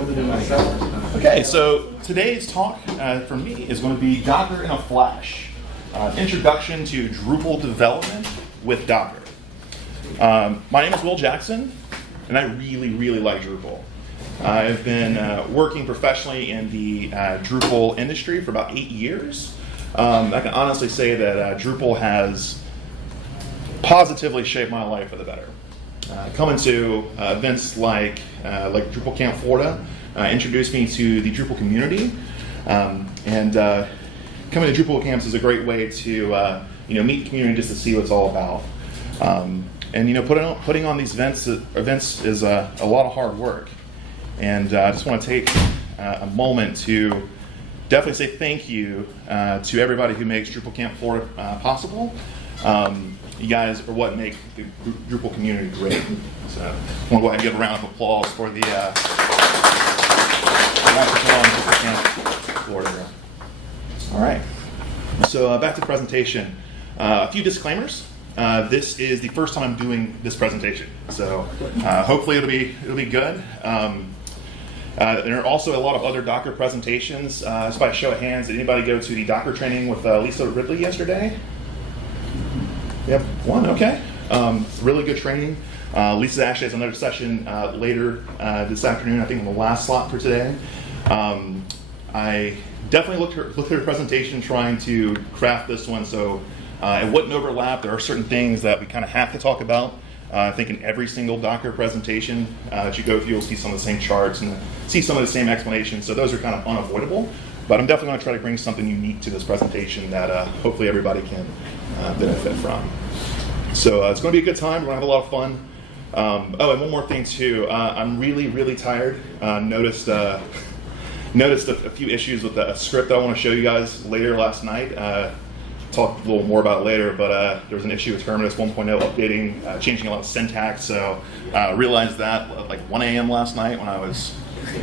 Okay, so today's talk for me is going to be Docker in a Flash, introduction to Drupal development with Docker. My name is Will Jackson, and I really like Drupal. I've been working professionally in the Drupal industry for about 8 years. I can honestly say that Drupal has positively shaped my life for the better. Coming to events like DrupalCamp Florida introduced me to the Drupal community, and coming to Drupal camps is a great way to meet the community just to see what it's all about. Putting on these events is a lot of hard work, and I just want to take a moment to definitely say thank you to everybody who makes DrupalCamp Florida possible. You guys are what make the Drupal community great. So I want to go ahead and give a round of applause for the DrupalCamp Florida. All right. So back to the presentation. A few disclaimers. This is the first time I'm doing this presentation, so hopefully it'll be good. There are also a lot of other Docker presentations. Just by a show of hands, did anybody go to the Docker training with Lisa Ridley yesterday? Yep, one, okay. Really good training. Lisa actually has another session later this afternoon, I think in the last slot for today. I definitely looked at her presentation trying to craft this one so it wouldn't overlap. There are certain things that we kind of have to talk about. I think in every single Docker presentation that you go through, you'll see some of the same charts and see some of the same explanations, so those are kind of unavoidable. But I'm definitely going to try to bring something unique to this presentation that hopefully everybody can benefit from. So it's going to be a good time. We're going to have a lot of fun. And one more thing too. I'm really tired. Noticed a few issues with a script that I want to show you guys later last night. Talk a little more about it later, but there was an issue with Terminus 1.0 updating, changing a lot of syntax. So I realized that at like 1 a.m. last night when I was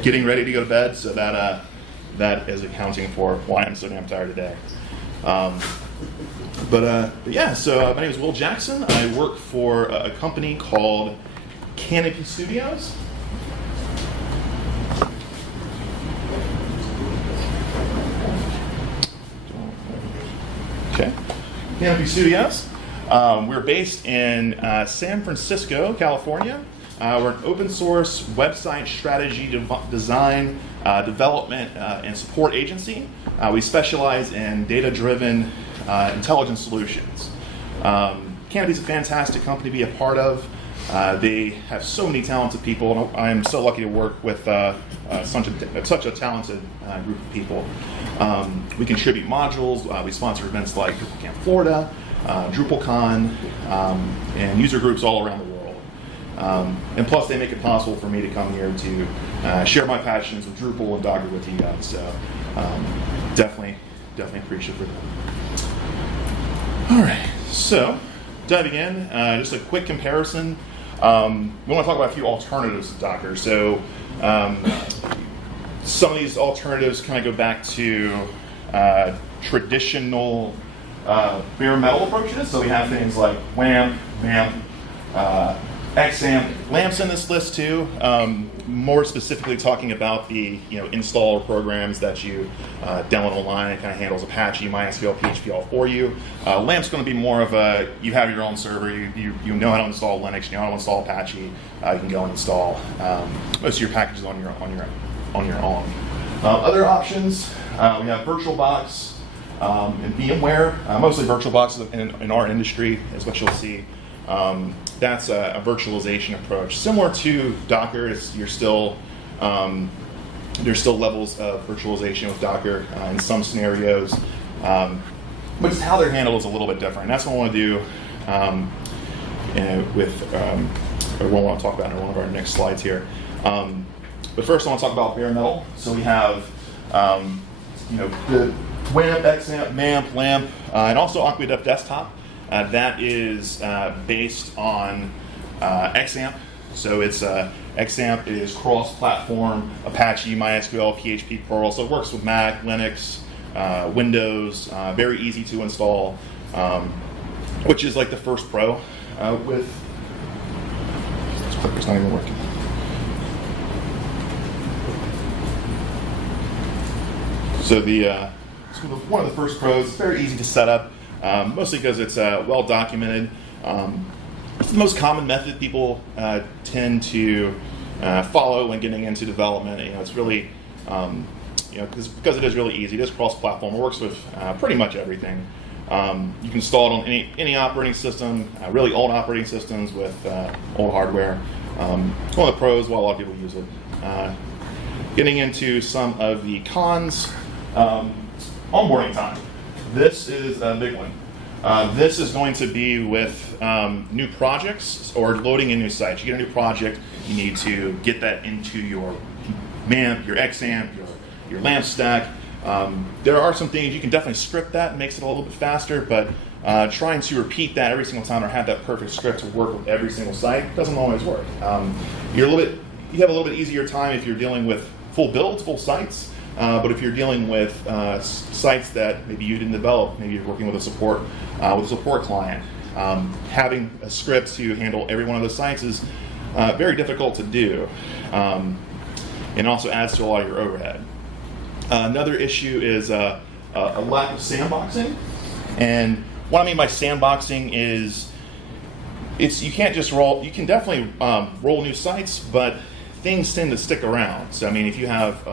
getting ready to go to bed. So that is accounting for why I'm so damn tired today. So my name is Will Jackson. I work for a company called Canopy Studios. Okay, Canopy Studios. We're based in San Francisco, California. We're an open source website strategy design, development, and support agency. We specialize in data-driven intelligence solutions. Canopy's a fantastic company to be a part of. They have so many talented people, and I'm so lucky to work with such a talented group of people. We contribute modules. We sponsor events like DrupalCamp Florida, DrupalCon, and user groups all around the world. And plus, they make it possible for me to come here to share my passions with Drupal and Docker with you guys. So definitely appreciate it for that. All right, so diving in, just a quick comparison. We want to talk about a few alternatives to Docker. So some of these alternatives kind of go back to traditional bare metal approaches. So we have things like WAMP, MAMP, XAMPP, LAMP's in this list too. More specifically talking about the installer programs that you download online. It kind of handles Apache, MySQL, PHP all for you. LAMP's going to be more of a, you have your own server, you know how to install Linux, you know how to install Apache, you can go and install most of your packages on your own. Other options, we have VirtualBox and VMware. Mostly VirtualBox in our industry is what you'll see. That's a virtualization approach. Similar to Docker, there's still levels of virtualization with Docker in some scenarios, but just how they're handled is a little bit different. And that's what I want to do or what I want to talk about in one of our next slides here. But first I want to talk about bare metal. So we have the WAMP, XAMPP, MAMP, LAMP, and also Aqueduct Desktop. That is based on XAMPP. So it's XAMPP is cross-platform, Apache, MySQL, PHP, Perl. So it works with Mac, Linux, Windows. Very easy to install, which is like the first pro with. This clicker's not even working. So it's one of the first pros. It's very easy to set up, mostly because it's well documented. It's the most common method people tend to follow when getting into development. It's really, because it is really easy. It is cross-platform. It works with pretty much everything. You can install it on any operating system, really old operating systems with old hardware. It's one of the pros, while a lot of people use it. Getting into some of the cons, onboarding time. This is a big one. This is going to be with new projects or loading in new sites. You get a new project, you need to get that into your MAMP, your XAMPP, your LAMP stack. There are some things you can definitely script that, it makes it a little bit faster, but trying to repeat that every single time or have that perfect script to work with every single site doesn't always work. You have a little bit easier time if you're dealing with full builds, full sites, but if you're dealing with sites that maybe you didn't develop, maybe you're working with a support client, having a script to handle every one of those sites is very difficult to do, and also adds to a lot of your overhead. Another issue is a lack of sandboxing, and what I mean by sandboxing is you can't just roll. You can definitely roll new sites, but things tend to stick around. So I mean, if you have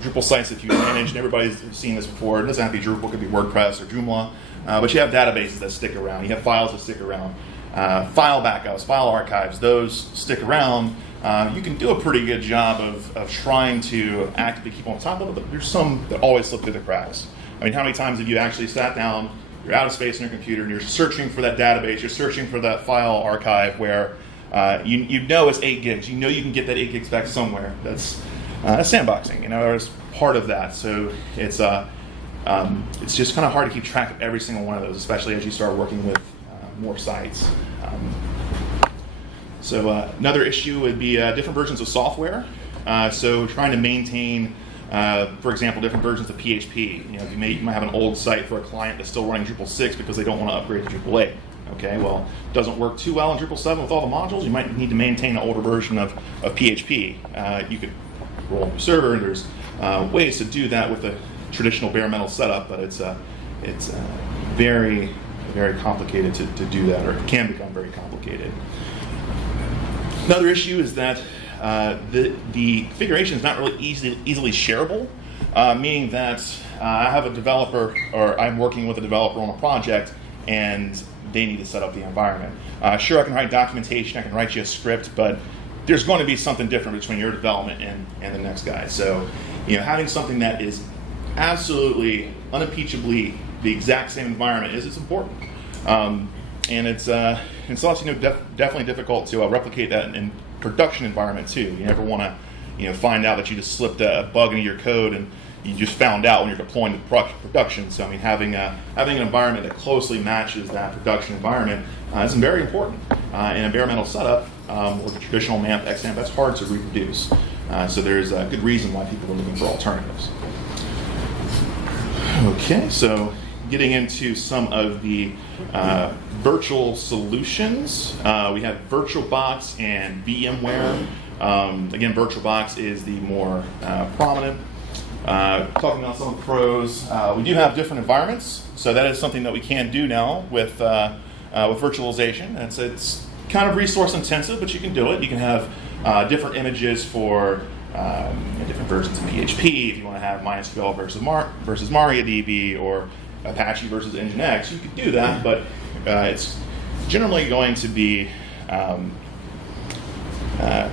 Drupal sites that you manage, and everybody's seen this before, it doesn't have to be Drupal, it could be WordPress or Joomla, but you have databases that stick around. You have files that stick around. File backups, file archives, those stick around. You can do a pretty good job of trying to actively keep on top of it, but there's some that always slip through the cracks. I mean, how many times have you actually sat down, you're out of space on your computer, and you're searching for that database, you're searching for that file archive where you know it's 8 gigs. You know you can get that 8 gigs back somewhere. That's sandboxing. There's part of that. So it's just kind of hard to keep track of every single one of those, especially as you start working with more sites. So another issue would be different versions of software. So trying to maintain, for example, different versions of PHP. You might have an old site for a client that's still running Drupal 6 because they don't want to upgrade to Drupal 8. Okay, well, it doesn't work too well in Drupal 7 with all the modules. You might need to maintain an older version of PHP. You could roll up a server, and there's ways to do that with a traditional bare metal setup, but it's very, very complicated to do that, or it can become very complicated. Another issue is that the configuration is not really easily shareable, meaning that I have a developer, or I'm working with a developer on a project, and they need to set up the environment. Sure, I can write documentation, I can write you a script, but there's going to be something different between your development and the next guy. So, having something that is absolutely, unimpeachably the exact same environment is important. And it's also definitely difficult to replicate that in production environment too. You never want to find out that you just slipped a bug into your code and you just found out when you're deploying to production. So I mean, having an environment that closely matches that production environment is very important. In a bare metal setup, with a traditional MAMP, XAMPP, that's hard to reproduce. So there's a good reason why people are looking for alternatives. Okay, so getting into some of the virtual solutions, we have VirtualBox and VMware. Again, VirtualBox is the more prominent. Talking about some of the pros, we do have different environments, so that is something that we can do now with virtualization. It's kind of resource intensive, but you can do it. You can have different images for different versions of PHP. If you want to have MySQL versus MariaDB, or Apache versus Nginx, you could do that, but it's generally going to be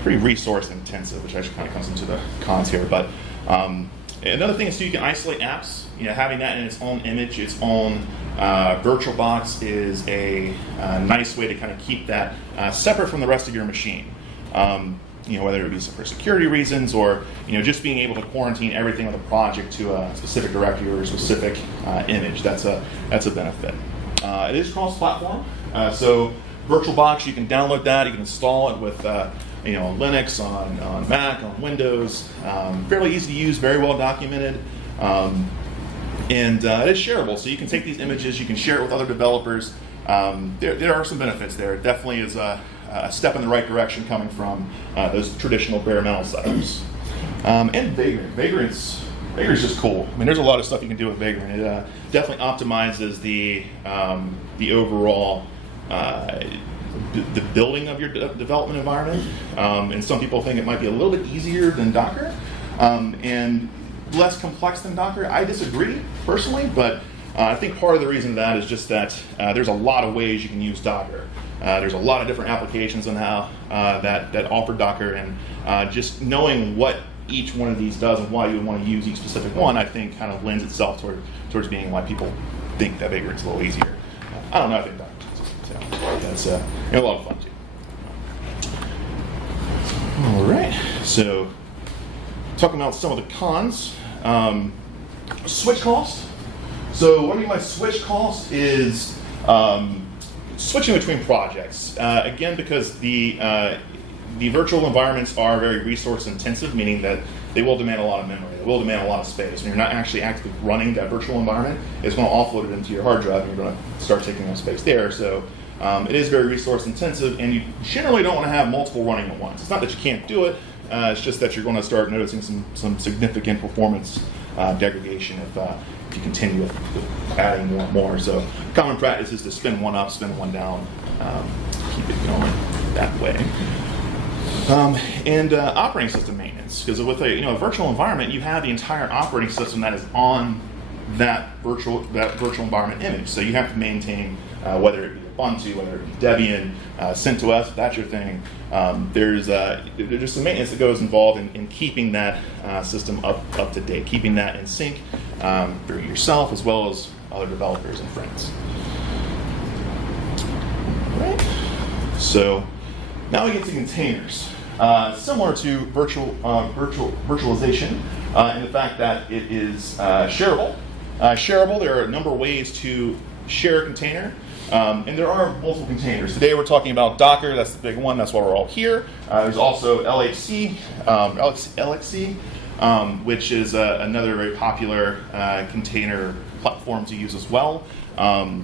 pretty resource intensive, which actually kind of comes into the cons here. But another thing is, too, you can isolate apps. Having that in its own image, its own VirtualBox is a nice way to kind of keep that separate from the rest of your machine. Whether it be for security reasons, or just being able to quarantine everything on the project to a specific directory or a specific image. That's a benefit. It is cross-platform, so VirtualBox, you can download that, you can install it with Linux, on Mac, on Windows. Fairly easy to use, very well documented, and it is shareable. So you can take these images, you can share it with other developers. There are some benefits there. It definitely is a step in the right direction coming from those traditional bare metal setups. And Vagrant. Vagrant's Vagrant's just cool. I mean, there's a lot of stuff you can do with Vagrant. It definitely optimizes the overall the building of your development environment. And some people think it might be a little bit easier than Docker and less complex than Docker. I disagree personally, but I think part of the reason that is just that there's a lot of ways you can use Docker. There's a lot of different applications on how that offer Docker, and just knowing what each one of these does and why you would want to use each specific one, I think kind of lends itself towards being why people think that Vagrant's a little easier. I don't know, I think Docker. So that's a lot of fun too. All right, so talking about some of the cons. Switch cost. So what I mean by switch cost is switching between projects. Again, because the virtual environments are very resource intensive, meaning that they will demand a lot of memory, they will demand a lot of space. When you're not actually actively running that virtual environment, it's going to offload it into your hard drive and you're going to start taking up space there. So it is very resource intensive, and you generally don't want to have multiple running at once. It's not that you can't do it, it's just that you're going to start noticing some significant performance degradation if you continue with adding more and more. So common practice is to spin one up, spin one down, keep it going that way. And operating system maintenance, because with a virtual environment, you have the entire operating system that is on that virtual environment image. So you have to maintain whether it be Ubuntu, whether it be Debian, CentOS, if that's your thing. There's some maintenance that goes involved in keeping that system up to date, keeping that in sync for yourself as well as other developers and friends. All right. So now we get to containers. Similar to virtualization in the fact that it is shareable. There are a number of ways to share a container, and there are multiple containers. Today we're talking about Docker, that's the big one, that's why we're all here. There's also LXC, which is another very popular container platform to use as well. I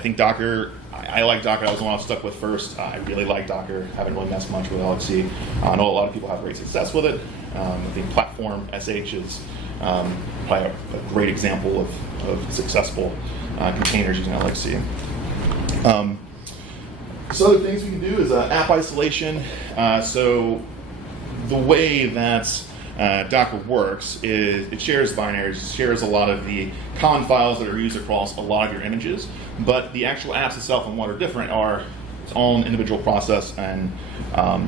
think Docker, I like Docker. That was the one I was stuck with first. I really like Docker. Haven't really messed much with LXC. I know a lot of people have great success with it. I think Platform SH is probably a great example of successful containers using LXC. So other things we can do is app isolation. So the way that Docker works is it shares binaries, it shares a lot of the con files that are used across a lot of your images, but the actual apps itself and what are different are its own individual process, and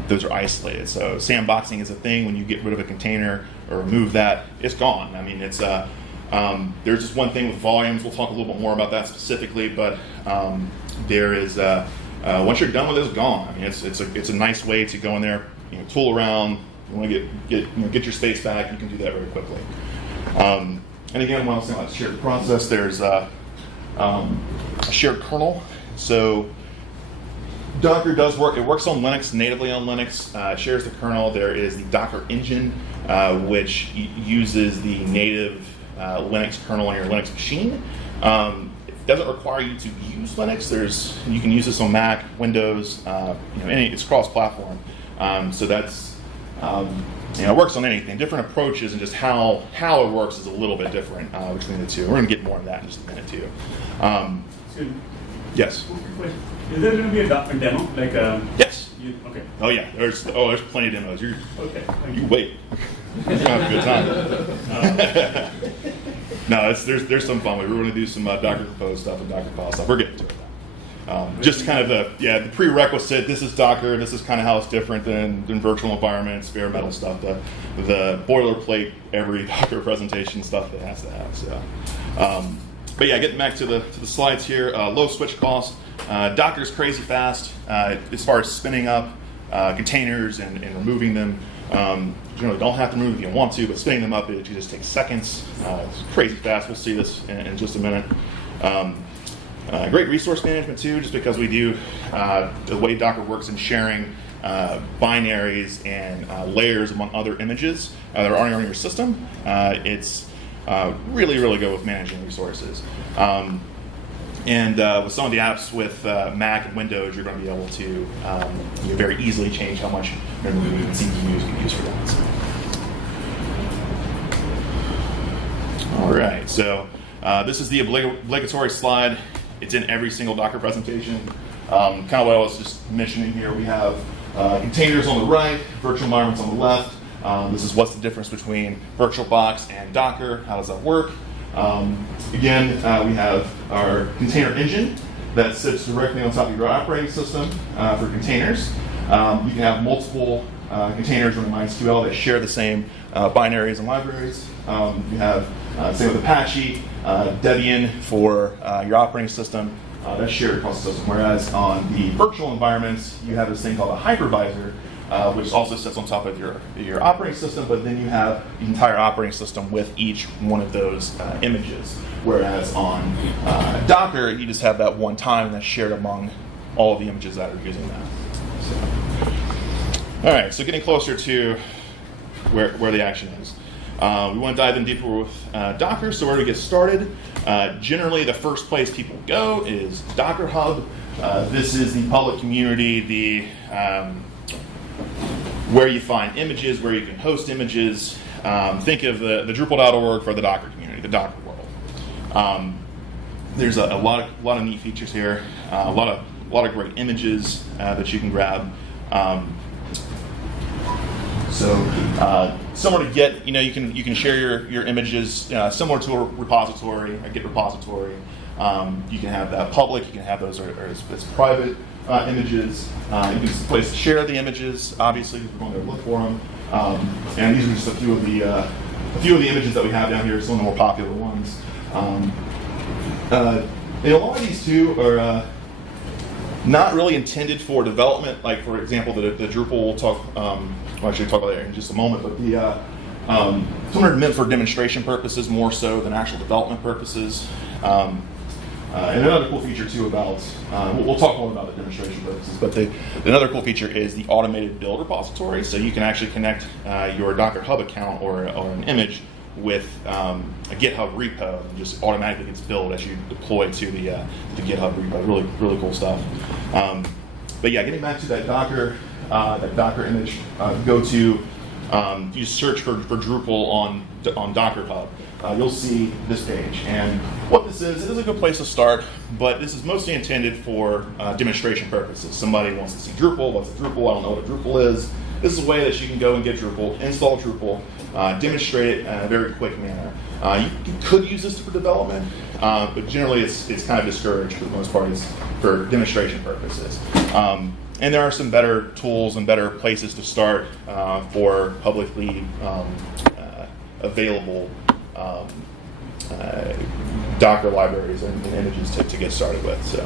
those are isolated. So sandboxing is a thing. When you get rid of a container or remove that, it's gone. I mean, it's there's just one thing with volumes. We'll talk a little bit more about that specifically, but there is once you're done with it, it's gone. I mean, it's a nice way to go in there, tool around. You want to get your space back, you can do that very quickly. And again, when I was saying about shared process, there's a shared kernel. So Docker does work. It works on Linux, natively on Linux. It shares the kernel. There is the Docker engine, which uses the native Linux kernel on your Linux machine. It doesn't require you to use Linux. You can use this on Mac, Windows. It's cross-platform. So that's it works on anything. Different approaches, and just how it works is a little bit different between the two. We're going to get more of that in just a minute too. Yes. Is there going to be a demo? Yes. Okay. Oh yeah. There's plenty of demos. Okay. You wait. You're gonna have a good time. No, there's some fun. We're going to do some Docker Compose stuff and Dockerfile stuff. We're getting to it. Just kind of the prerequisite. This is Docker. This is kind of how it's different than virtual environments, bare metal stuff. The boilerplate every Docker presentation stuff that it has to have. So, but yeah, getting back to the slides here. Low switch cost. Docker's crazy fast as far as spinning up containers and removing them. You don't have to remove if you want to, but spinning them up it just takes seconds. It's crazy fast. We'll see this in just a minute. Great resource management too, just because we do the way Docker works in sharing binaries and layers among other images that are already on your system. It's really, really good with managing resources. And with some of the apps with Mac and Windows, you're going to be able to very easily change how much memory and CPUs you can use for that. So this is the obligatory slide. It's in every single Docker presentation. Kind of what I was just mentioning here. We have containers on the right, virtual environments on the left. This is what's the difference between VirtualBox and Docker. How does that work? Again, we have our container engine that sits directly on top of your operating system for containers. You can have multiple containers running MySQL that share the same binaries and libraries. You have same with Apache, Debian for your operating system. That's shared across the system. Whereas on the virtual environments, you have this thing called a hypervisor, which also sits on top of your operating system, but then you have the entire operating system with each one of those images. Whereas on Docker, you just have that one time and that's shared among all of the images that are using that. So. All right, so getting closer to where the action is. We want to dive in deeper with Docker, so where do we get started? Generally, the first place people go is Docker Hub. This is the public community, where you find images, where you can host images. Think of the Drupal.org for the Docker community, the Docker world. There's a lot of neat features here, a lot of great images that you can grab. Similar to Git, you can share your images similar to a repository, a Git repository. You can have that public. You can have those as private images. You can place to share the images. Obviously, if you're going to look for them. And these are just a few of the images that we have down here. Some of the more popular ones. And a lot of these too are not really intended for development. Like for example, the Drupal we'll talk. I'll actually talk about that in just a moment. But some are meant for demonstration purposes more so than actual development purposes. And another cool feature too about, we'll talk more about the demonstration purposes, but another cool feature is the automated build repository. So you can actually connect your Docker Hub account or an image with a GitHub repo, and just automatically gets built as you deploy to the GitHub repo. Really cool stuff. But yeah, getting back to that Docker image, go to, if you search for Drupal on Docker Hub, you'll see this page. And what this is, it is a good place to start, but this is mostly intended for demonstration purposes. Somebody wants to see Drupal, what's Drupal, I don't know what a Drupal is. This is a way that you can go and get Drupal, install Drupal, demonstrate it in a very quick manner. You could use this for development, but generally it's kind of discouraged for the most part for demonstration purposes. And there are some better tools and better places to start for publicly available Docker libraries and images to get started with. So,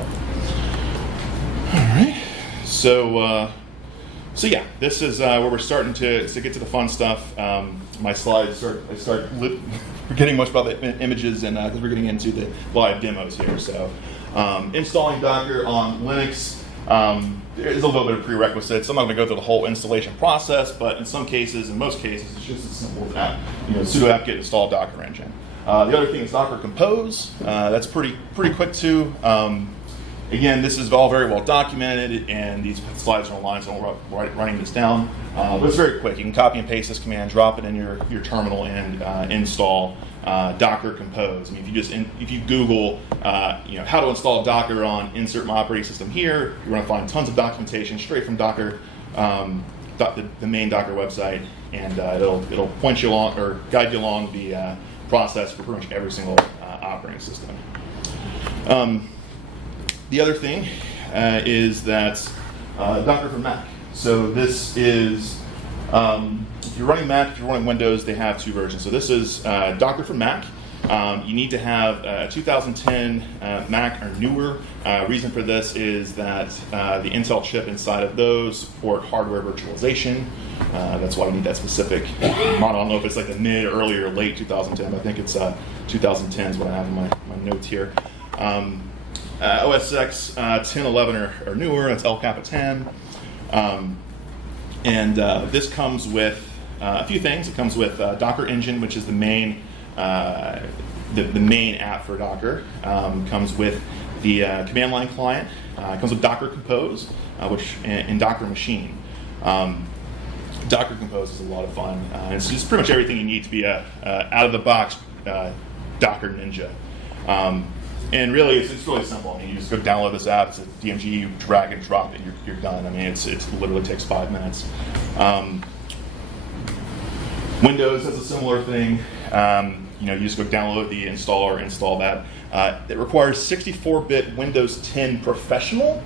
all right. So yeah, this is where we're starting to get to the fun stuff. My slides start forgetting much about the images, and because we're getting into the live demos here. So, installing Docker on Linux. There's a little bit of prerequisites. I'm not going to go through the whole installation process, but in most cases, it's just as simple as that. Sudo apt-get install Docker engine. The other thing is Docker Compose. That's pretty quick too. Again, this is all very well documented, and these slides are online, so I'm writing this down. But it's very quick. You can copy and paste this command, drop it in your terminal, and install Docker Compose. I mean, if you Google, how to install Docker on insert my operating system here, you're going to find tons of documentation straight from Docker, the main Docker website, and it'll point you along or guide you along the process for pretty much every single operating system. The other thing is that Docker for Mac. So this is, if you're running Mac, if you're running Windows, they have two versions. So this is Docker for Mac. You need to have a 2010 Mac or newer. Reason for this is that the Intel chip inside of those support hardware virtualization. That's why you need that specific model. I don't know if it's like the mid, early, or late 2010, but I think it's 2010 is what I have in my notes here. OS X 10, 11 or newer, that's El Capitan. And this comes with a few things. It comes with Docker Engine, which is the main app for Docker. Comes with the command line client. Comes with Docker Compose, which in Docker Machine. Docker Compose is a lot of fun. It's just pretty much everything you need to be a out of the box Docker Ninja. And really, it's really simple. I mean, you just go download this app. It's a DMG. You drag and drop it. You're done. I mean, it literally takes 5 minutes. Windows has a similar thing. You just go download the installer, install that. It requires 64-bit Windows 10 Professional.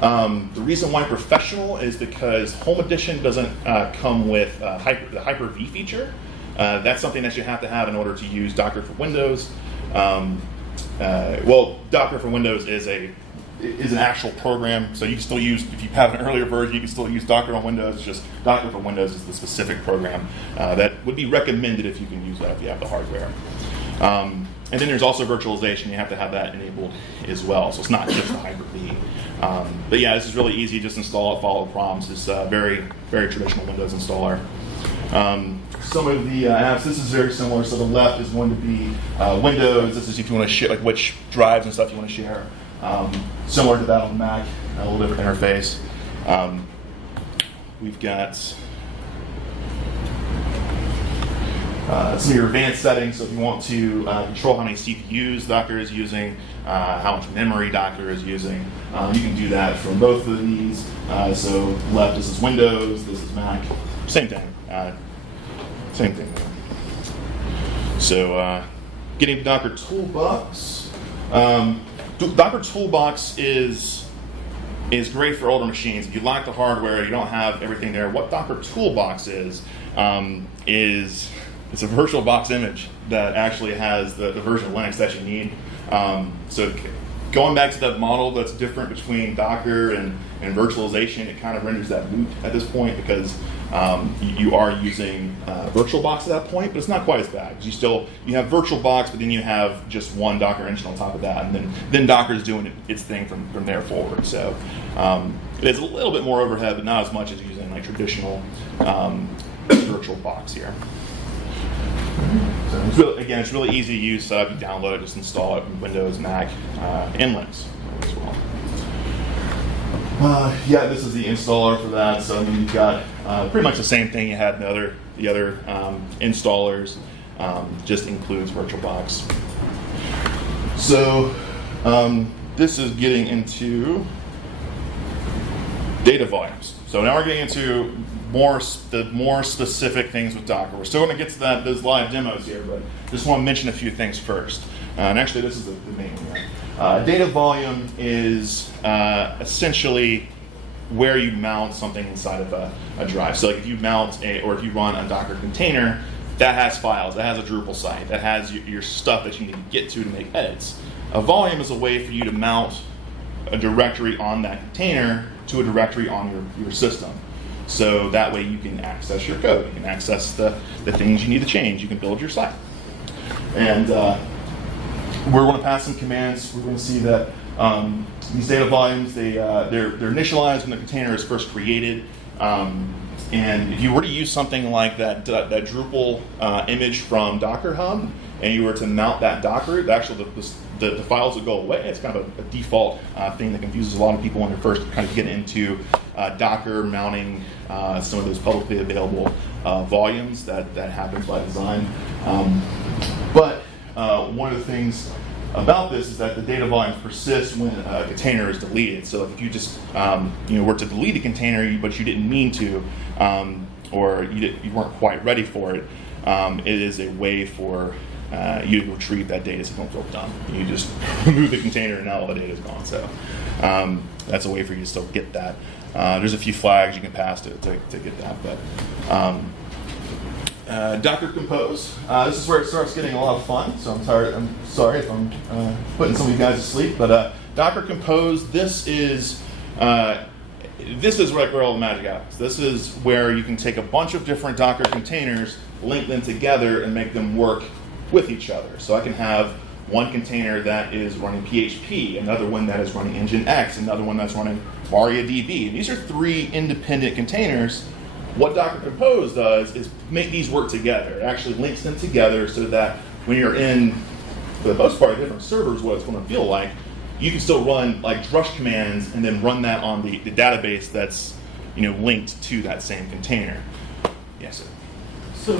The reason why Professional is because Home Edition doesn't come with the Hyper-V feature. That's something that you have to have in order to use Docker for Windows. Docker for Windows is an actual program, so you can still use, if you have an earlier version, you can still use Docker on Windows. It's just Docker for Windows is the specific program that would be recommended if you can use that if you have the hardware. And then there's also virtualization. You have to have that enabled as well, so it's not just the Hyper-V. But yeah, this is really easy. Just install it, follow the prompts. It's a very, very traditional Windows installer. Some of the apps, this is very similar. So the left is going to be Windows. This is if you want to share, like which drives and stuff you want to share. Similar to that on the Mac, a little different interface. We've got some of your advanced settings. So if you want to control how many CPUs Docker is using, how much memory Docker is using, you can do that from both of these. So left, this is Windows, this is Mac. Same thing. Same thing there. So getting to Docker Toolbox. Docker Toolbox is great for older machines. If you lack the hardware, you don't have everything there. What Docker Toolbox is it's a VirtualBox image that actually has the version of Linux that you need. So going back to that model that's different between Docker and virtualization, it kind of renders that moot at this point because you are using VirtualBox at that point, but it's not quite as bad because you have VirtualBox, but then you have just one Docker engine on top of that, and then Docker's doing its thing from there forward. So it's a little bit more overhead, but not as much as using like traditional VirtualBox here. So it's really easy to use. You download it, just install it in Windows, Mac, and Linux as well. This is the installer for that. So you've got pretty much the same thing you had in the other installers. Just includes VirtualBox. So this is getting into data volumes. So now we're getting into more specific things with Docker. We're still going to get to those live demos here, but just want to mention a few things first. And actually, this is the main one here. Data volume is essentially where you mount something inside of a drive. So like if you mount or if you run a Docker container, that has files, that has a Drupal site, that has your stuff that you need to get to make edits. A volume is a way for you to mount a directory on that container to a directory on your system. So that way you can access your code, you can access the things you need to change, you can build your site. And we're going to pass some commands. We're going to see that these data volumes, they're initialized when the container is first created. And if you were to use something like that Drupal image from Docker Hub, and you were to mount that Docker, actually the files would go away. It's kind of a default thing that confuses a lot of people when they're first kind of getting into Docker mounting some of those publicly available volumes. That happens by design. But one of the things about this is that the data volumes persist when a container is deleted. So if you just were to delete a container but you didn't mean to, or you weren't quite ready for it, it is a way for you to retrieve that data so you don't feel dumb. You just remove the container and now all the data is gone. So that's a way for you to still get that. There's a few flags you can pass to get that. But Docker Compose. This is where it starts getting a lot of fun. So I'm sorry if I'm putting some of you guys to sleep. But Docker Compose. This is where all the magic happens. This is where you can take a bunch of different Docker containers, link them together, and make them work with each other. So I can have one container that is running PHP, another one that is running Nginx, another one that's running MariaDB. And these are 3 independent containers. What Docker Compose does is make these work together. It actually links them together so that when you're in, for the most part, different servers, what it's going to feel like, you can still run like drush commands and then run that on the database that's linked to that same container. Yes, sir. So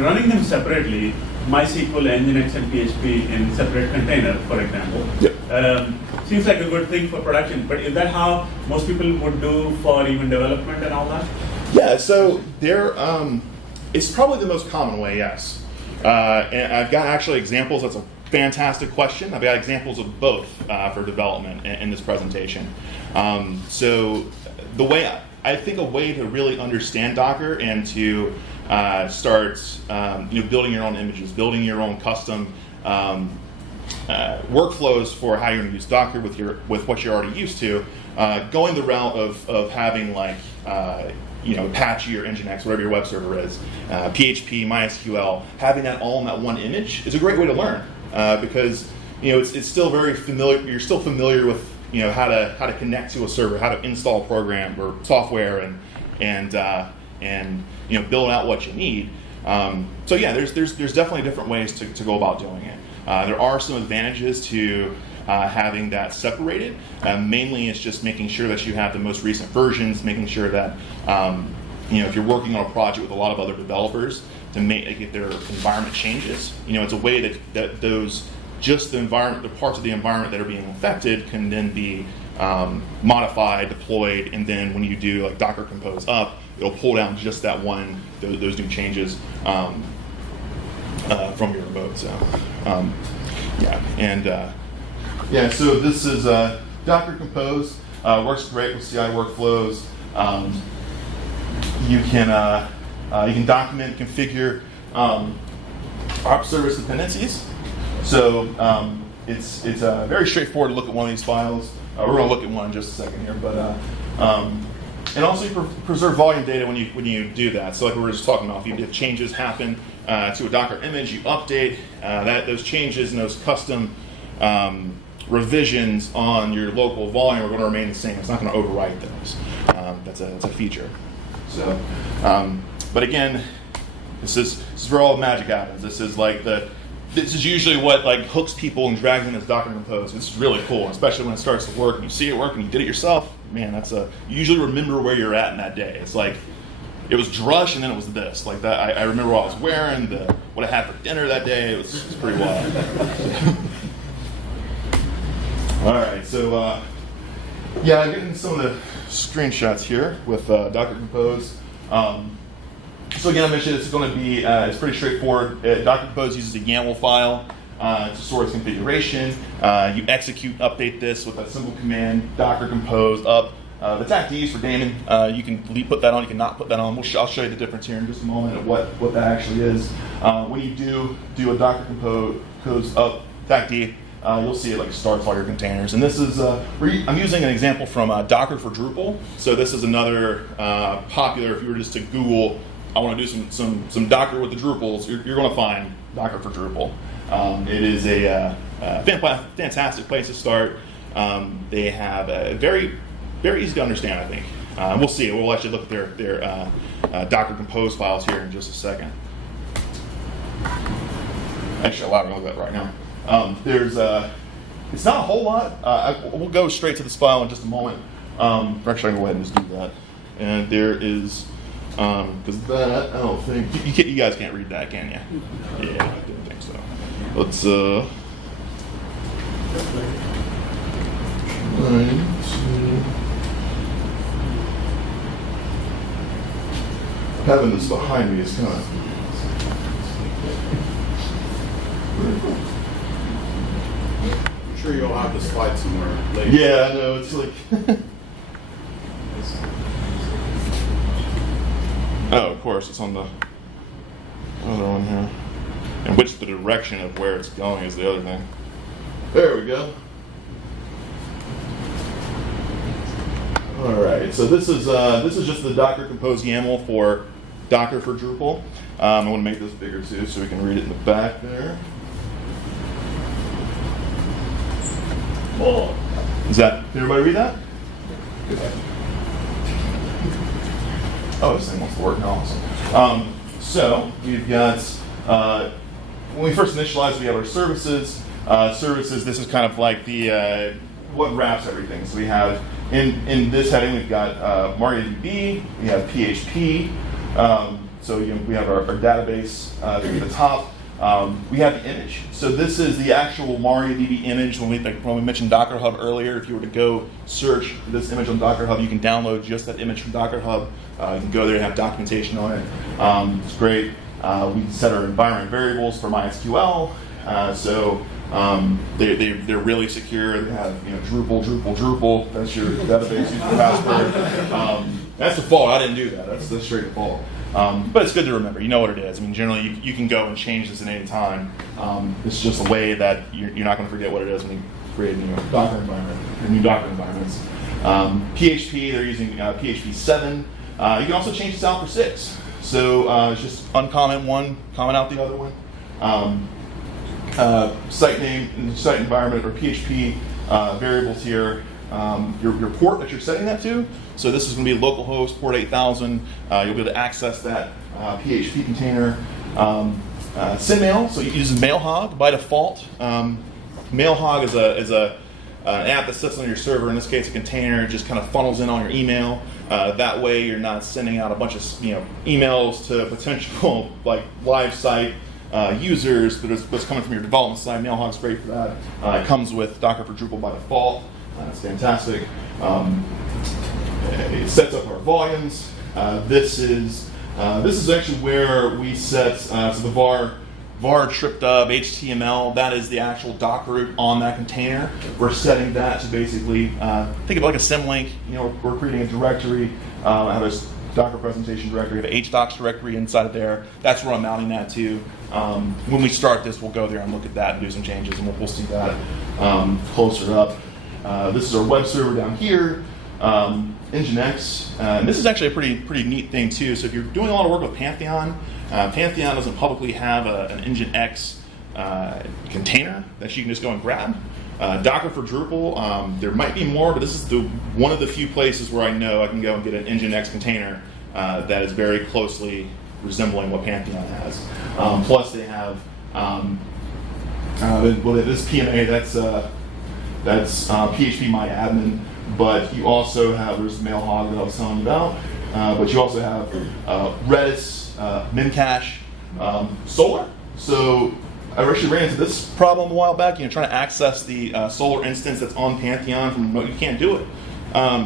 running them separately, MySQL, Nginx, and PHP in separate container, for example, seems like a good thing for production. But is that how most people would do for even development and all that? Yeah, so it's probably the most common way, yes. And I've got actually examples. That's a fantastic question. I've got examples of both for development in this presentation. So the way I think a way to really understand Docker and to start building your own images, building your own custom workflows for how you're going to use Docker with what you're already used to, going the route of having like Apache or Nginx, whatever your web server is, PHP, MySQL, having that all in that one image is a great way to learn because it's still very familiar. You're still familiar with how to connect to a server, how to install a program or software, and build out what you need. So yeah, there's definitely different ways to go about doing it. There are some advantages to having that separated. Mainly, it's just making sure that you have the most recent versions, making sure that if you're working on a project with a lot of other developers, to make their environment changes. It's a way that those just the parts of the environment that are being affected can then be modified, deployed, and then when you do like Docker Compose up, it'll pull down just that those new changes from your remote. So so this is Docker Compose. Works great with CI workflows. You can document, configure op service dependencies. So it's very straightforward to look at one of these files. We're going to look at one in just a second here, but and also you preserve volume data when you do that. So like we were just talking about, if changes happen to a Docker image, you update those changes and those custom revisions on your local volume are going to remain the same. It's not going to overwrite those. That's a feature. So, but again, this is where all the magic happens. This is usually what like hooks people and drags them into Docker Compose. It's really cool, especially when it starts to work and you see it work and you did it yourself. Man, you usually remember where you're at in that day. It's like it was drush and then it was this. Like that, I remember what I was wearing, what I had for dinner that day. It was pretty wild. All right, so getting some of the screenshots here with Docker Compose. So again, I mentioned it's going to be it's pretty straightforward. Docker Compose uses a YAML file to store its configuration. You execute, update this with a simple command: Docker Compose up. The Attendees for Damon. You can put that on. You can not put that on. I'll show you the difference here in just a moment of what that actually is. When you do a Docker Compose up Attendee, you'll see it like starts all your containers. And this is I'm using an example from Docker for Drupal. So this is another popular. If you were just to Google, I want to do some Docker with the Drupals, you're going to find Docker for Drupal. It is a fantastic place to start. They have a very easy to understand, I think. We'll see. We'll actually look at their Docker Compose files here in just a second. Actually, I'm going to look at that right now. It's not a whole lot. We'll go straight to this file in just a moment. Actually, I'm going to go ahead and just do that. And there is, because that, I don't think, you guys can't read that, can you? Yeah, I didn't think so. Let's, having this behind me is kind of. I'm sure you'll have the slide somewhere later. Yeah, I know, it's like. Oh, of course, it's on the other one here. And which the direction of where it's going is the other thing. There we go. All right, so this is just the Docker Compose YAML for Docker for Drupal. I want to make this bigger too, so we can read it in the back there. Oh. Can everybody read that? Good. Oh, this thing wants to work now. Awesome. So we've got when we first initialize, we have our services. Services. This is kind of like the what wraps everything. So we have in this heading we've got MariaDB. We have PHP. So we have our database at the top. We have the image. So this is the actual MariaDB image. When we mentioned Docker Hub earlier, if you were to go search this image on Docker Hub, you can download just that image from Docker Hub. You can go there and have documentation on it. It's great. We set our environment variables for MySQL. They're really secure. They have Drupal. That's your database user password. That's default. I didn't do that. That's the straight default. But it's good to remember. You know what it is. I mean, generally you can go and change this at any time. It's just a way that you're not going to forget what it is when you create a new Docker environment or new Docker environments. PHP, they're using PHP 7. You can also change this out for 6. So it's just uncomment one, comment out the other one. Site name, site environment, or PHP variables here. Your port that you're setting that to. So this is going to be localhost port 8000. You'll be able to access that PHP container. Send mail. So it uses MailHog by default. MailHog is an app that sits on your server. In this case, a container. It just kind of funnels in on your email. That way, you're not sending out a bunch of emails to potential live site users, but it's coming from your development side. MailHog's great for that. It comes with Docker for Drupal by default. That's fantastic. It sets up our volumes. This is actually where we set so the var tripped up HTML. That is the actual Docker root on that container. We're setting that to basically think of it like a symlink. We're creating a directory. I have a Docker presentation directory. I have an hdocs directory inside of there. That's where I'm mounting that to. When we start this, we'll go there and look at that and do some changes, and we'll see that closer up. This is our web server down here. Nginx. And this is actually a pretty neat thing too. So if you're doing a lot of work with Pantheon, Pantheon doesn't publicly have an Nginx container that you can just go and grab. Docker for Drupal, there might be more, but this is one of the few places where I know I can go and get an Nginx container that is very closely resembling what Pantheon has. Plus they have, this PMA, that's PHP MyAdmin, but you also have, there's MailHog that I was telling you about, but you also have Redis, Memcache, Solar. So I actually ran into this problem a while back, trying to access the Solar instance that's on Pantheon from remote. You can't do it.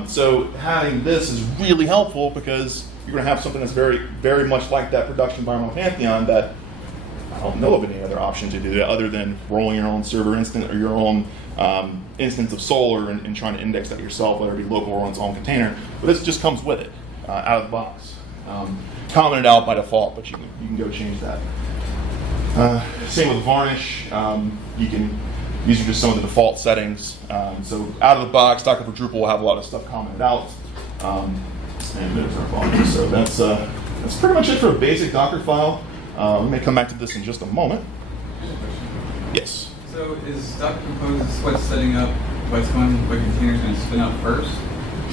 So having this is really helpful because you're going to have something that's very, very much like that production environment on Pantheon that I don't know of any other option to do that other than rolling your own server instance or your own instance of Solar and trying to index that yourself, whether it be local or on its own container. But this just comes with it out of the box. Commented out by default, but you can go change that. Same with Varnish. These are just some of the default settings. So out of the box, Docker for Drupal will have a lot of stuff commented out. And there's our Varnish. So that's pretty much it for a basic Dockerfile. We may come back to this in just a moment. Yes. So is Docker Compose what's setting up what containers going to spin up first?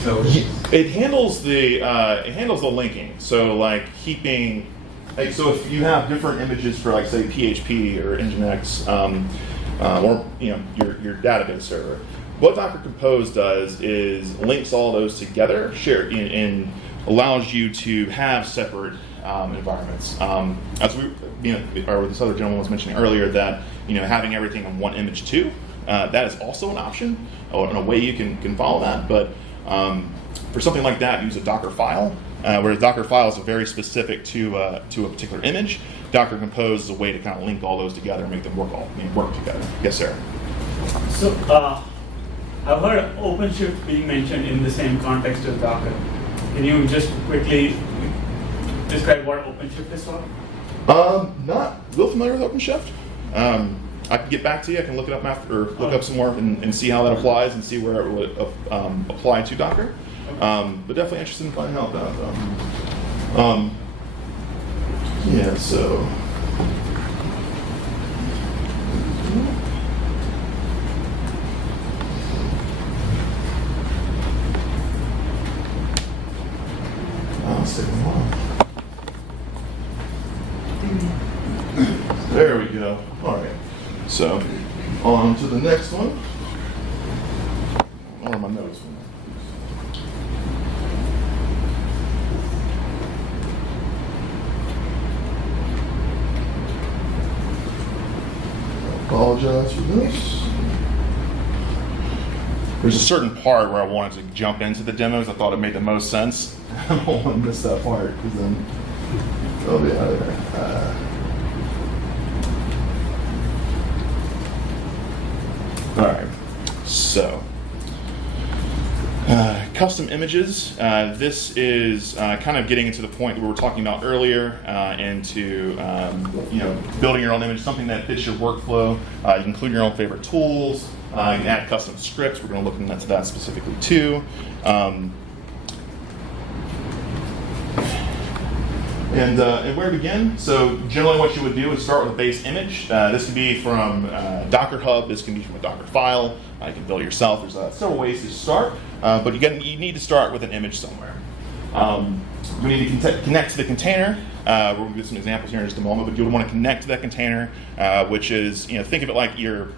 So it handles the linking. So keeping. So if you have different images for say PHP or Nginx or your database server, what Docker Compose does is links all those together, and allows you to have separate environments. As or this other gentleman was mentioning earlier, that having everything in one image too, that is also an option and a way you can follow that. But for something like that, use a Dockerfile. Whereas Dockerfile is very specific to a particular image. Docker Compose is a way to kind of link all those together and make them work together. Yes, sir. So I've heard OpenShift being mentioned in the same context as Docker. Can you just quickly describe what OpenShift is for? Not real familiar with OpenShift. I can get back to you. I can look it up after, or look up some more and see how that applies and see where it would apply to Docker. But definitely interested in finding out about that. Yeah, so. Let's take them off. There we go. All right. So, on to the next one. Where are my notes? Apologize for this. There's a certain part where I wanted to jump into the demos. I thought it made the most sense. I don't want to miss that part because then it'll be out of there. All right, so custom images. This is kind of getting into the point we were talking about earlier, into building your own image, something that fits your workflow. You can include your own favorite tools. You can add custom scripts. We're going to look into that specifically too. And where to begin? So generally what you would do is start with a base image. This can be from Docker Hub. This can be from a Dockerfile. You can build it yourself. There's several ways to start, but you need to start with an image somewhere. We need to connect to the container. We're going to do some examples here in just a moment, but you'll want to connect to that container, which is, think of it like you're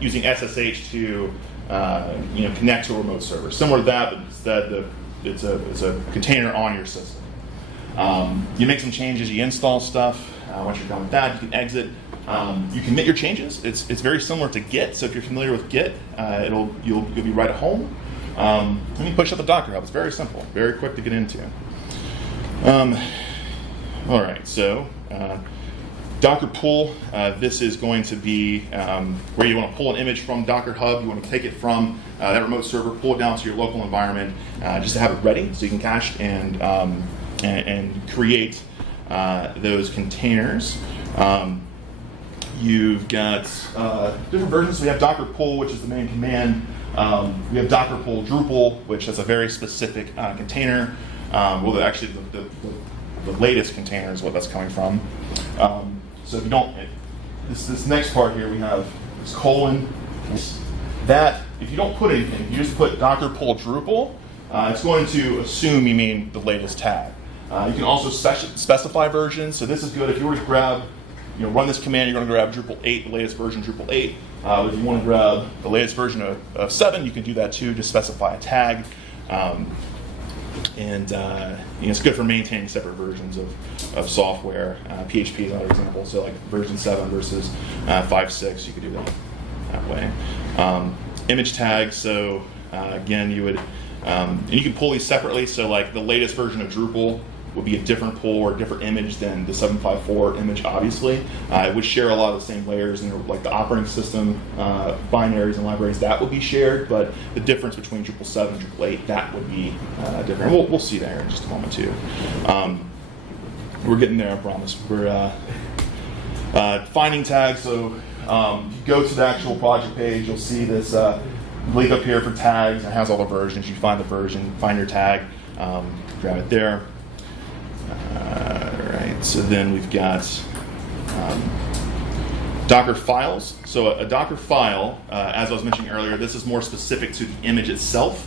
using SSH to connect to a remote server. Similar to that, but instead it's a container on your system. You make some changes, you install stuff. Once you're done with that, you can exit. You commit your changes. It's very similar to Git. So if you're familiar with Git, you'll be right at home. And you push up the Docker Hub. It's very simple, very quick to get into. All right, so Docker pull. This is going to be where you want to pull an image from Docker Hub. You want to take it from that remote server, pull it down to your local environment, just to have it ready so you can cache and create those containers. You've got different versions. We have Docker pull, which is the main command. We have Docker pull Drupal, which is a very specific container. Well, actually, the latest container is what that's coming from. So if you don't, this next part here, we have this colon. That, if you don't put anything, if you just put Docker pull Drupal, it's going to assume you mean the latest tag. You can also specify versions. So this is good if you were to grab, run this command, you're going to grab Drupal 8, the latest version, Drupal 8. If you want to grab the latest version of 7, you can do that too. Just specify a tag. It's good for maintaining separate versions of software. PHP is another example. So like version 7 versus 5.6, you could do that way. Image tags. So again, you would, and you can pull these separately. So like the latest version of Drupal would be a different pull or a different image than the 754 image, obviously. It would share a lot of the same layers, and like the operating system binaries and libraries, that would be shared, but the difference between Drupal 7 and Drupal 8, that would be different. We'll see that here in just a moment too. We're getting there, I promise. We're finding tags, so if you go to the actual project page, you'll see this link up here for tags. It has all the versions. You find the version, find your tag, grab it there. Right, so then we've got Dockerfiles. So a Dockerfile, as I was mentioning earlier, this is more specific to the image itself.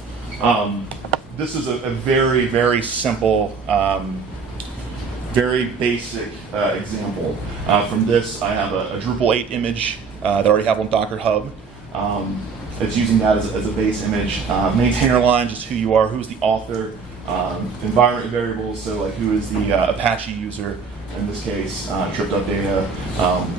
This is a very, very simple, very basic example. From this, I have a Drupal 8 image that I already have on Docker Hub. It's using that as a base image. Maintainer line, just who you are, who's the author. Environment variables, so like who is the Apache user in this case, tripped data,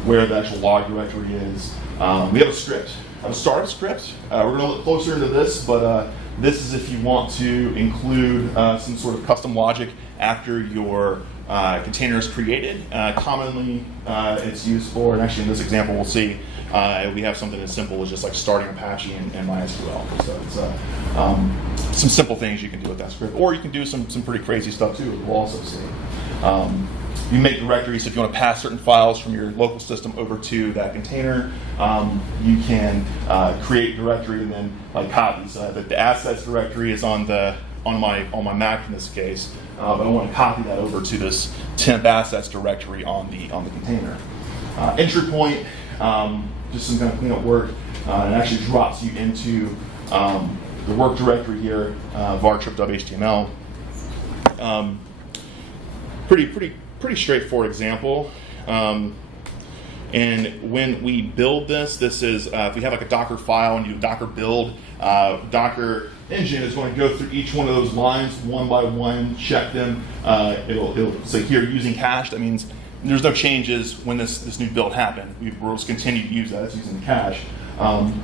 where the actual log directory is. We have a script, a startup script. We're going to look closer into this, but this is if you want to include some sort of custom logic after your container is created. Commonly, it's used for, and actually in this example we'll see, we have something as simple as just like starting Apache and MySQL. So it's some simple things you can do with that script, or you can do some pretty crazy stuff too. We'll also see. You make directories. So if you want to pass certain files from your local system over to that container, you can create a directory and then like copy. So the assets directory is on my Mac in this case, but I want to copy that over to this temp assets directory on the container. Entry point. Just some kind of cleanup work. It actually drops you into the work directory here, var trip.html. Pretty straightforward example. And when we build this is if we have like a Docker file and you do Docker build, Docker engine is going to go through each one of those lines one by one, check them. It'll say here using cache. That means there's no changes when this new build happened. We'll just continue to use that. It's using cache. And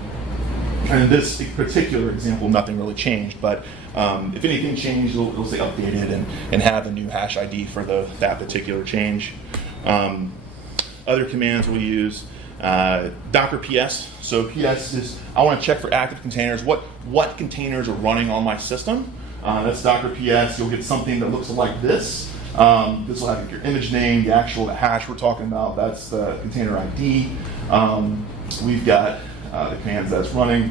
in this particular example, nothing really changed, but if anything changed, it'll say updated and have a new hash ID for that particular change. Other commands we'll use, Docker PS. So PS is, I want to check for active containers. What containers are running on my system? That's Docker PS. You'll get something that looks like this. This will have your image name, the hash we're talking about. That's the container ID. We've got the commands that's running,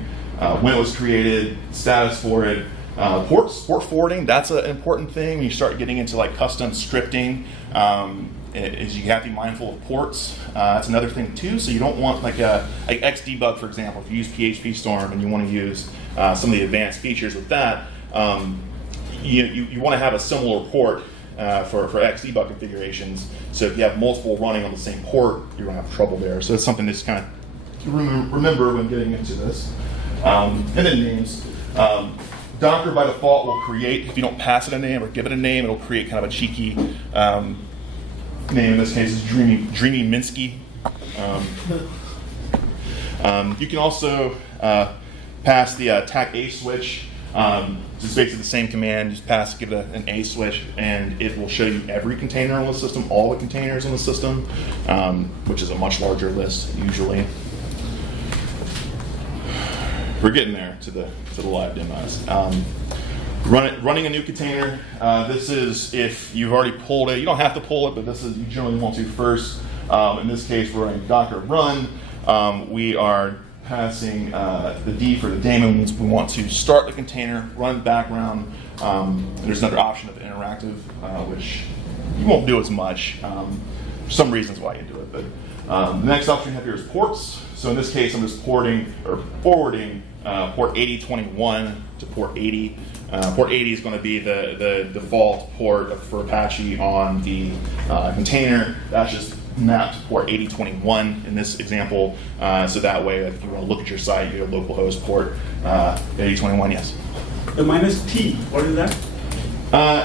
when it was created, status for it, port forwarding. That's an important thing. When you start getting into like custom scripting, is you have to be mindful of ports. That's another thing too. So you don't want like Xdebug, for example. If you use PHP Storm and you want to use some of the advanced features with that, you want to have a similar port for Xdebug configurations. So if you have multiple running on the same port, you're going to have trouble there. So it's something that's kind of remember when getting into this. And then names. Docker by default will create, if you don't pass it a name or give it a name, it'll create kind of a cheeky name. In this case is Dreamy Minsky. You can also pass the TAC A switch. It's basically the same command, just give it an A switch, and it will show you every container on the system, all the containers on the system, which is a much larger list usually. We're getting there to the live demos. Running a new container. This is if you've already pulled it. You don't have to pull it, but this is you generally want to first. In this case, we're running Docker run. We are passing the D for the daemon. We want to start the container, run background. There's another option of interactive, which you won't do as much. Some reasons why you do it, but the next option we have here is ports. So in this case, I'm just forwarding port 8021 to port 80. Port 80 is going to be the default port for Apache on the container. That's just mapped to port 8021 in this example. So that way, if you want to look at your site, you get a localhost port 8021. Yes. The -T, what is that?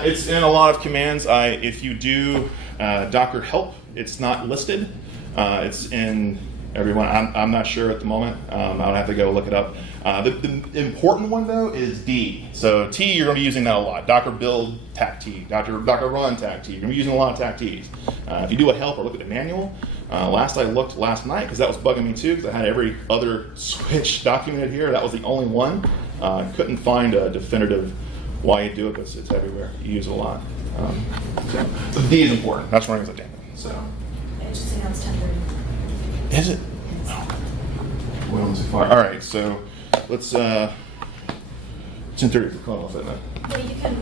It's in a lot of commands. If you do Docker help, it's not listed. It's in everyone. I'm not sure at the moment. I would have to go look it up. The important one though is D. So T, you're going to be using that a lot. Docker build TAC T, Docker run TAC T. You're going to be using a lot of TAC Ts. If you do a help or look at the manual, last I looked last night, because that was bugging me too, because I had every other switch documented here. That was the only one. Couldn't find a definitive why you do it, because it's everywhere. You use it a lot. So D is important. That's running as a daemon. So. It just announced 10:30. Is it? Oh. Well, let's see far. All right, so let's. 10:30 for cutoff, isn't it? Yeah, you can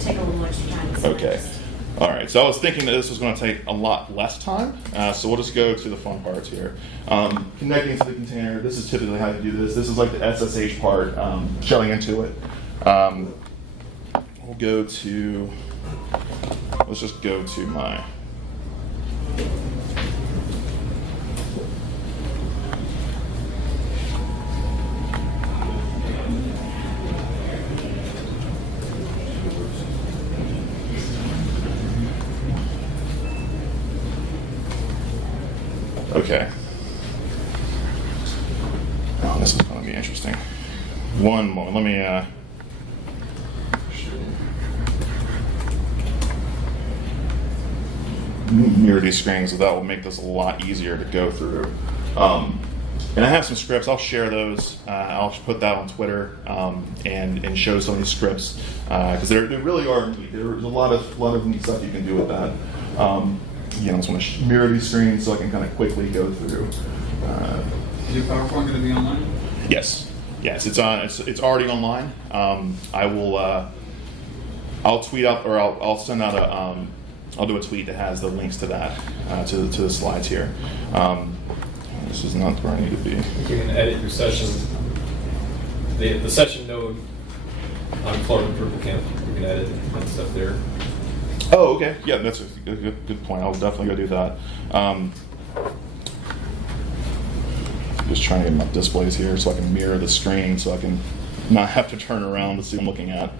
take a little extra time. So Okay. All right, so I was thinking that this was going to take a lot less time, so we'll just go to the fun parts here. Connecting to the container, this is typically how you do this. This is like the SSH part, shelling into it. We'll go to, let's just go to my, okay. Oh, this is going to be interesting. One moment. Let me mirror these screens, so that will make this a lot easier to go through. And I have some scripts. I'll share those. I'll put that on Twitter and show some of these scripts because they really are neat. There's a lot of neat stuff you can do with that. I just want to mirror these screens so I can kind of quickly go through. Is your PowerPoint going to be online? Yes, it's on. It's already online. I will. I'll tweet up, or I'll send out a. I'll do a tweet that has the links to that to the slides here. This is not where I need to be. You can edit your session. The session node on Florida DrupalCamp. You can edit and stuff there. Oh, okay. Yeah, that's a good point. I'll definitely go do that. Just trying to get my displays here so I can mirror the screen so I can not have to turn around to see what I'm looking at.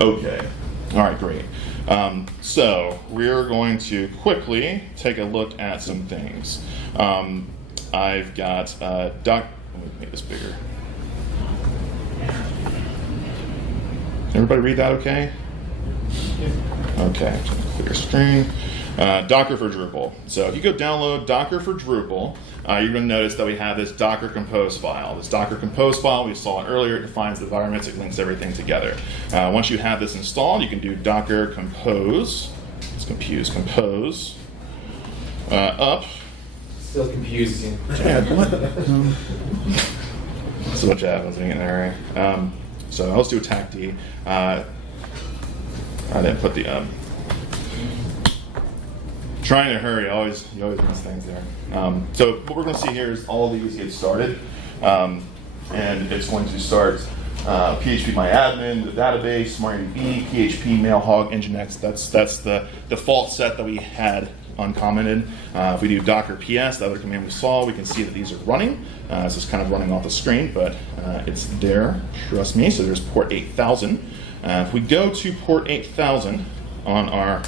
Okay. All right, great. So we're going to quickly take a look at some things. I've got let me make this bigger. Everybody read that okay? Okay, clear screen. Docker for Drupal. So if you go download Docker for Drupal, you're going to notice that we have this Docker Compose file. This Docker Compose file, we saw it earlier, it defines the environments, it links everything together. Once you have this installed, you can do Docker Compose. Let's compose up. Still confusing. Chad, what? That's what happens when you get in a hurry. So let's do attack D. I didn't put the trying to hurry. You always miss things there. So what we're going to see here is all these get started, and it's going to start PHP MyAdmin, the database, MariaDB, PHP Mailhog, Nginx. That's the default set that we had uncommented. If we do Docker PS, the other command we saw, we can see that these are running. This is kind of running off the screen, but it's there. Trust me. So there's port 8000. If we go to port 8000 on our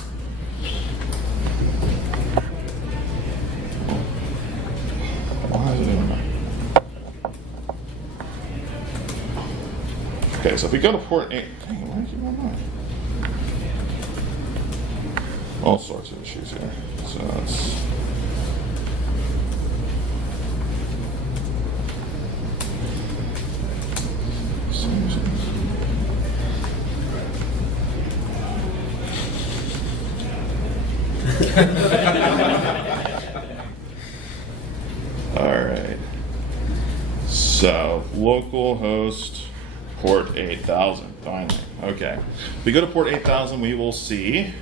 okay, so if we go to port 8, why is it on that? All sorts of issues here. So that's all right. So localhost port 8000. Finally. Okay. If we go to port 8000, we will see.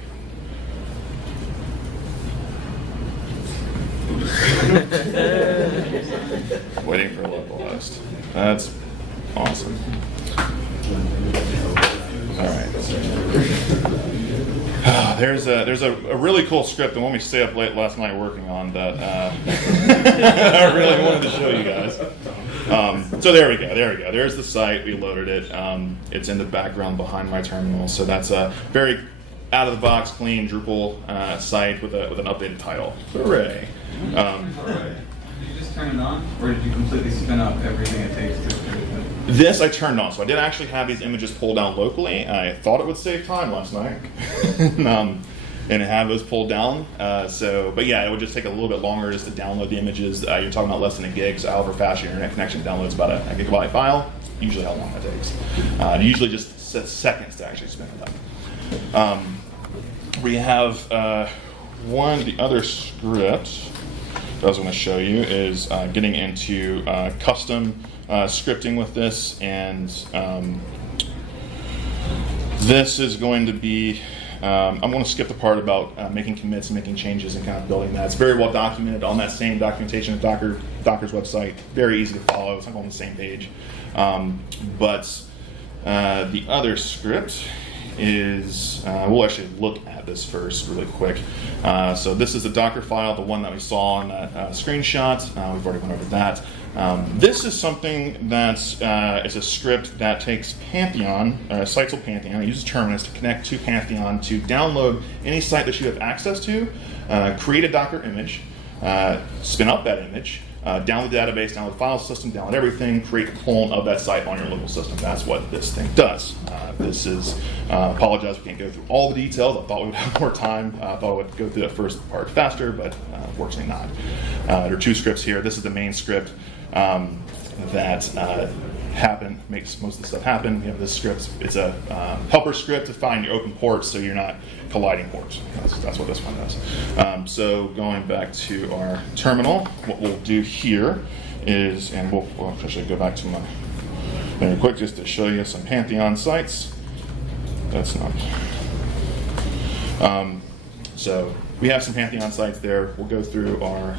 Waiting for a localhost. That's awesome. All right. There's a really cool script, the one we stayed up late last night working on that I really wanted to show you guys. So there we go. There's the site. We loaded it. It's in the background behind my terminal. So that's a very out-of-the-box, clean Drupal site with an updated title. Hooray! Did you just turn it on, or did you completely spin up everything it takes to do it? This I turned on, so I did actually have these images pulled down locally. I thought it would save time last night, and have those pulled down. But yeah, it would just take a little bit longer just to download the images. You're talking about less than a gig, so however fast your internet connection downloads about a gigabyte file. Usually how long that takes. It usually just seconds to actually spin it up. We have the other script that I was going to show you is getting into custom scripting with this, and this is going to be, I'm going to skip the part about making commits and making changes and kind of building that. It's very well documented on that same documentation of Docker's website. Very easy to follow. It's not on the same page. But the other script is, we'll actually look at this first really quick. So this is the Dockerfile, the one that we saw in that screenshot. We've already went over that. This is something that is a script that takes Pantheon, Sitezel Pantheon, it uses Terminus to connect to Pantheon to download any site that you have access to, create a Docker image, spin up that image, download the database, download the file system, download everything, create a clone of that site on your local system. That's what this thing does. This is, apologize, we can't go through all the details. I thought we would have more time. I thought I would go through that first part faster, but unfortunately not. There are two scripts here. This is the main script that makes most of the stuff happen. You have this script. It's a helper script to find your open ports so you're not colliding ports. That's what this one does. So going back to our terminal, what we'll do here is, and we'll actually go back to my very quick just to show you some Pantheon sites. That's not. So we have some Pantheon sites there. We'll go through our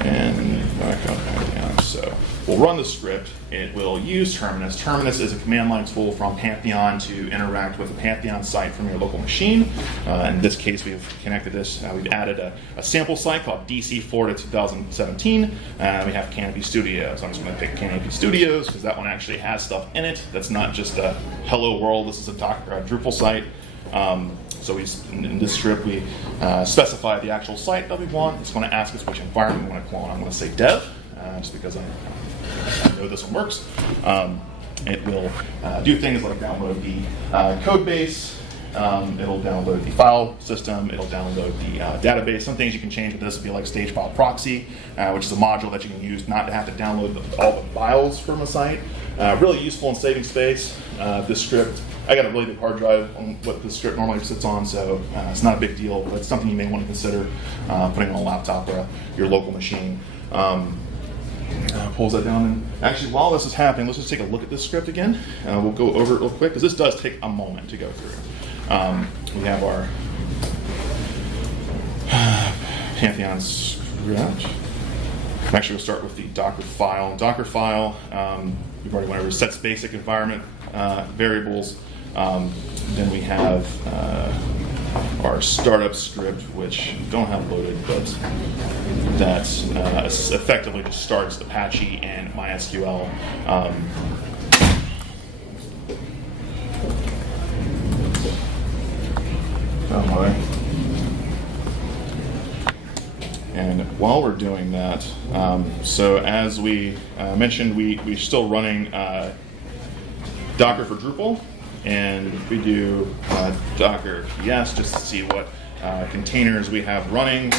and back up Pantheon. So we'll run the script. It will use Terminus. Terminus is a command line tool from Pantheon to interact with a Pantheon site from your local machine. In this case, we've connected this. We've added a sample site called DC4 to 2017. We have Canopy Studios. I'm just going to pick Canopy Studios because that one actually has stuff in it. That's not just a hello world. This is a Drupal site. So in this script, we specify the actual site that we want. It's going to ask us which environment we want to clone. I'm going to say dev, just because I know this one works. It will do things like download the code base. It'll download the file system. It'll download the database. Some things you can change with this would be like stage file proxy, which is a module that you can use not to have to download all the files from a site. Really useful in saving space. This script, I got a really big hard drive on what this script normally sits on, so it's not a big deal, but it's something you may want to consider putting on a laptop or your local machine. Pulls that down, and actually while this is happening, let's just take a look at this script again. We'll go over it real quick, because this does take a moment to go through. We have our Pantheon script. Actually, we'll start with the Dockerfile. Dockerfile, we've already went over sets basic environment variables. Then we have our startup script, which we don't have loaded, but that effectively just starts Apache and MySQL. And while we're doing that, so as we mentioned, we're still running Docker for Drupal, and if we do Docker PS just to see what containers we have running,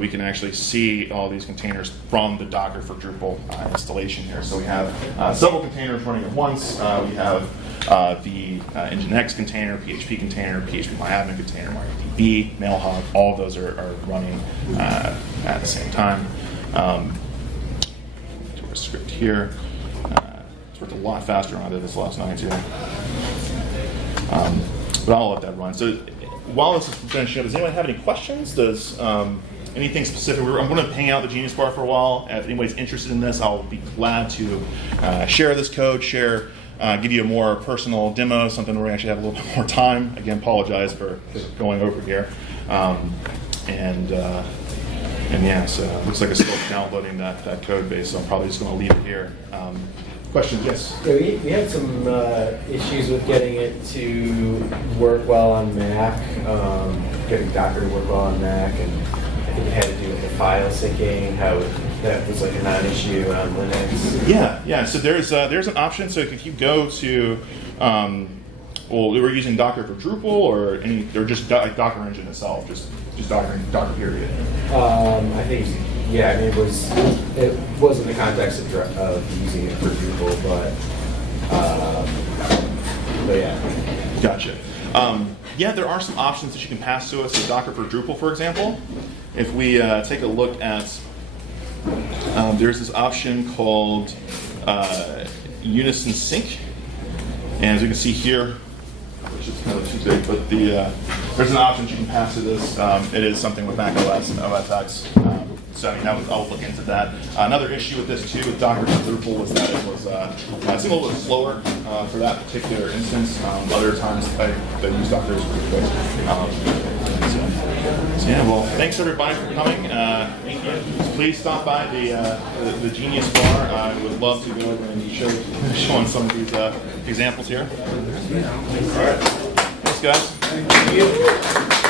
we can actually see all these containers from the Docker for Drupal installation here. So we have several containers running at once. We have the Nginx container, PHP container, PHP-MyAdmin container, MariaDB, MailHub, all of those are running at the same time. Do our script here. It's worked a lot faster than I did this last night too. But I'll let that run. So while this is finishing up, does anyone have any questions? Does anything specific? I'm going to hang out the Genius Bar for a while. If anybody's interested in this, I'll be glad to share this code, give you a more personal demo, something where we actually have a little bit more time. Again, apologize for going over here. And yeah, so it looks like it's still downloading that code base, so I'm probably just going to leave it here. Questions? Yes? Yeah, we had some issues with getting it to work well on Mac, getting Docker to work well on Mac, and I think it had to do with the file syncing, how that was like a non-issue on Linux. Yeah. So there's an option. So if you go to, well, we were using Docker for Drupal or just Docker engine itself, just Docker period. I think. Yeah, I mean, it was in the context of using it for Drupal, but yeah. Gotcha. Yeah, there are some options that you can pass to us in Docker for Drupal, for example. If we take a look at, there's this option called Unison Sync, and as you can see here, which is kind of too big, but there's an option you can pass to this. It is something with Mac OS and OS X. So I mean, I'll look into that. Another issue with this too, with Docker for Drupal, was that it was it seemed a little bit slower for that particular instance. Other times I use Docker as pretty quick. So yeah, well, thanks everybody for coming. Thank you. Please stop by the Genius Bar. I would love to go over and show on some of these examples here. All right. Thanks, guys. Thank you.